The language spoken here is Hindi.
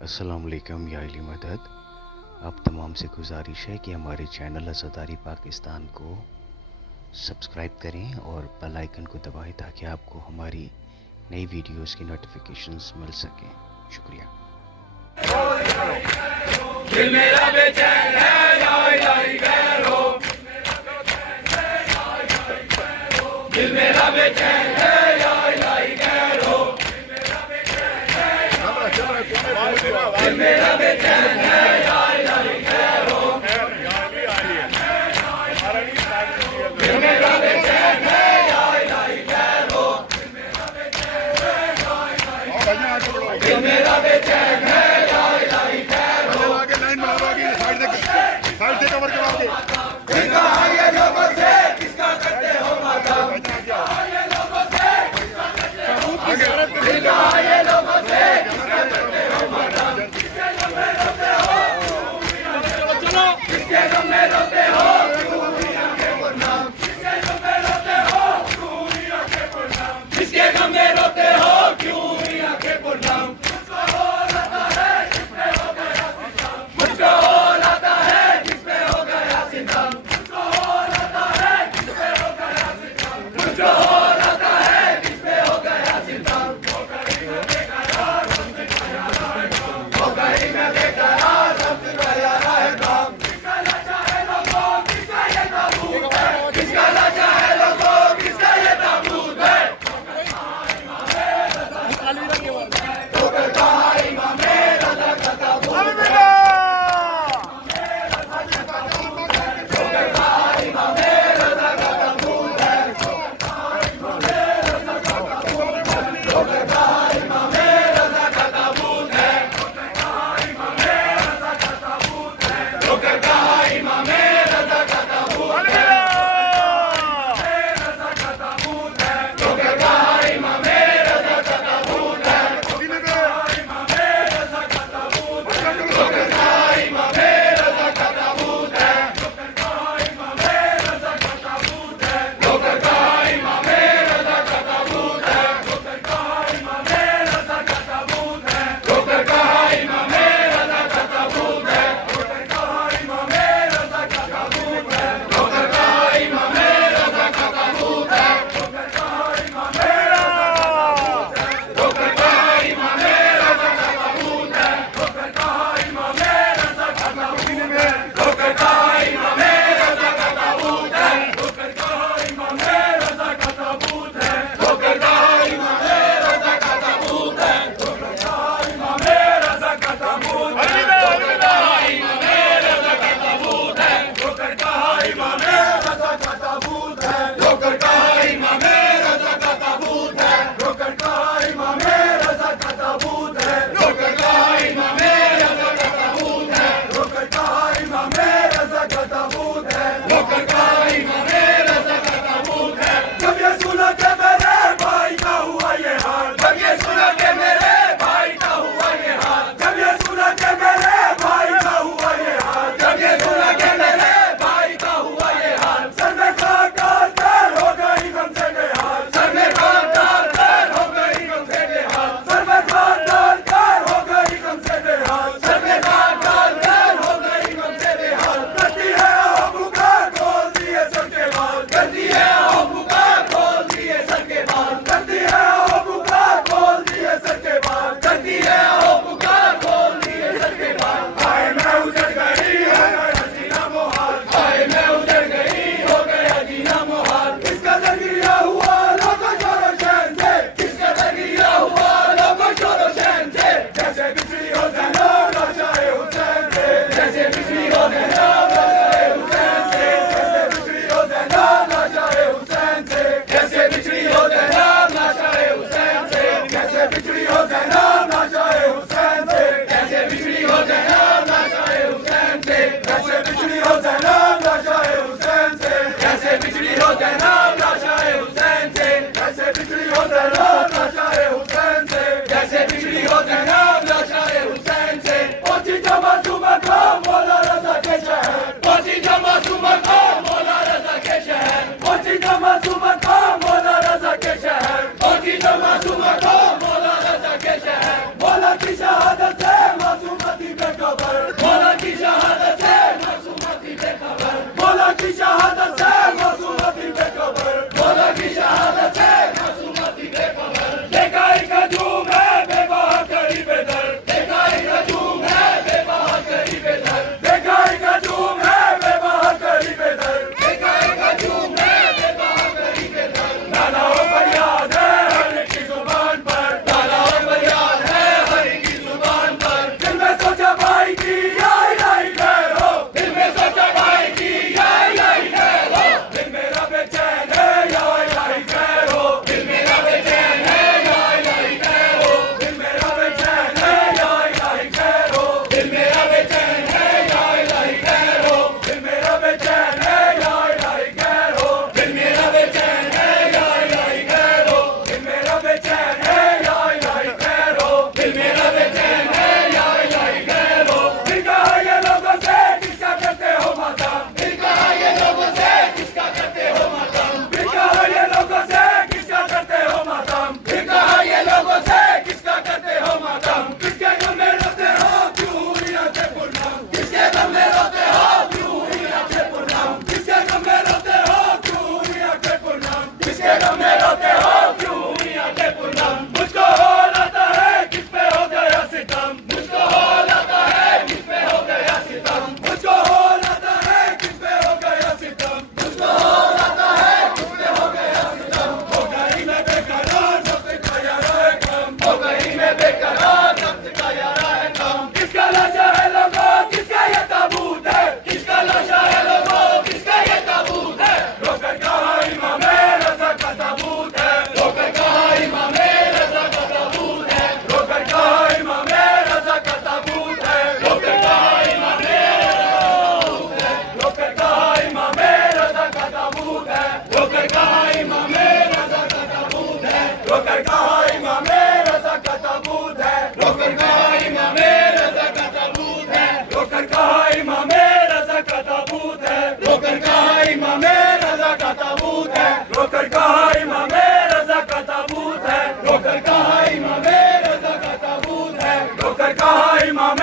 अस्सलाम वालेकुम या अली मदद। आप तमाम से गुजारिश है कि हमारे चैनल अज़ादारी पाकिस्तान को सब्सक्राइब करें और बेल आइकन को दबाएं ताकि आपको हमारी नई वीडियोस की नोटिफिकेशंस मिल सकें। शुक्रिया। दिल मेरा बेचैन है, दिल मेरा बेचैन है, दिल मेरा बेचैन है, दिल मेरा बेचैन है, दिल मेरा बेचैन है, किसका ये लोगों से किसका करते हो वादा, किसका ये लोगों से किसका करते हो वादा। पुरनाम, किसके गम में रोते हो क्यों हुई आंखें पुरनाम, किसके गम में रोते हो क्यों हुई आंखें पुरनाम, किसके गम में रोते हो क्यों हुई आंखें पुरनाम, किसके गम में रोते हो क्यों हुई आंखें पुरनाम। मुझको होल आता है किस पे हो गया सितम, मुझको होल आता है किस पे हो गया सितम, मुझको होल आता है किस पे हो गया सितम, मुझको होल आता है किस पे हो गया सितम। हो गई मैं बेकरार वक्त का यार है कम, हो गई मैं बेकरार वक्त का यार है कम। किसका लाशा है लोगों किसका ये ताबूत है, किसका लाशा है लोगों किसका ये ताबूत है। रोकर कहा इमाम रज़ा का ताबूत है, रोकर कहा इमाम रज़ा का ताबूत है, रोकर कहा इमाम रज़ा का ताबूत है, रोकर कहा इमाम रोकर कहा इमाम रज़ा का ताबूत है, रोकर कहा इमाम रज़ा का ताबूत है, रोकर कहा इमाम रज़ा का ताबूत है, रोकर कहा इमाम रज़ा का ताबूत है, रोकर कहा इमाम रज़ा का ताबूत है, रोकर कहा इमाम रज़ा का ताबूत है, रोकर कहा इमाम रज़ा का ताबूत है, रोकर कहा इमाम रज़ा का ताबूत है, रोकर कहा इमाम